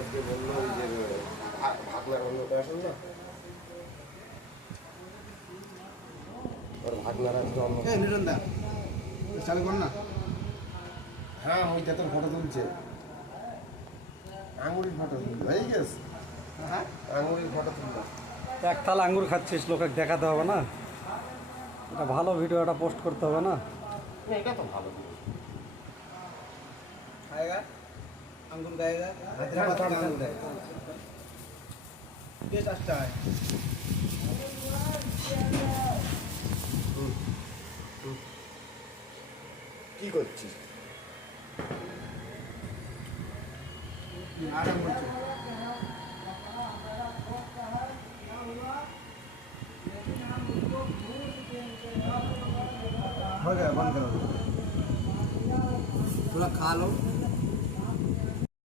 আজকে বললো ওই যে ভাগনার অন্যটা আসেন না, ওর ভাগনার আজকে অন্য। নিরন দা চালু কর না। হ্যাঁ ওইটা তোর ফটো তুলছে, আঙুরের ফটো তুলছে, হয়ে গেছে। হ্যাঁ আঙুরের ফটো তুললো। এক থালা আঙ্গুর খাচ্ছিস, লোকে দেখাতে হবে না? এটা ভালো ভিডিও, এটা পোস্ট করতে হবে না? এটা তো ভালো। खाएगा अंगूर खाएगा हैदराबाद का अंगूर है। टेस्ट अच्छा है। কি করছিস? आराम করছে। हो गया बंद करो, थोड़ा खा लो।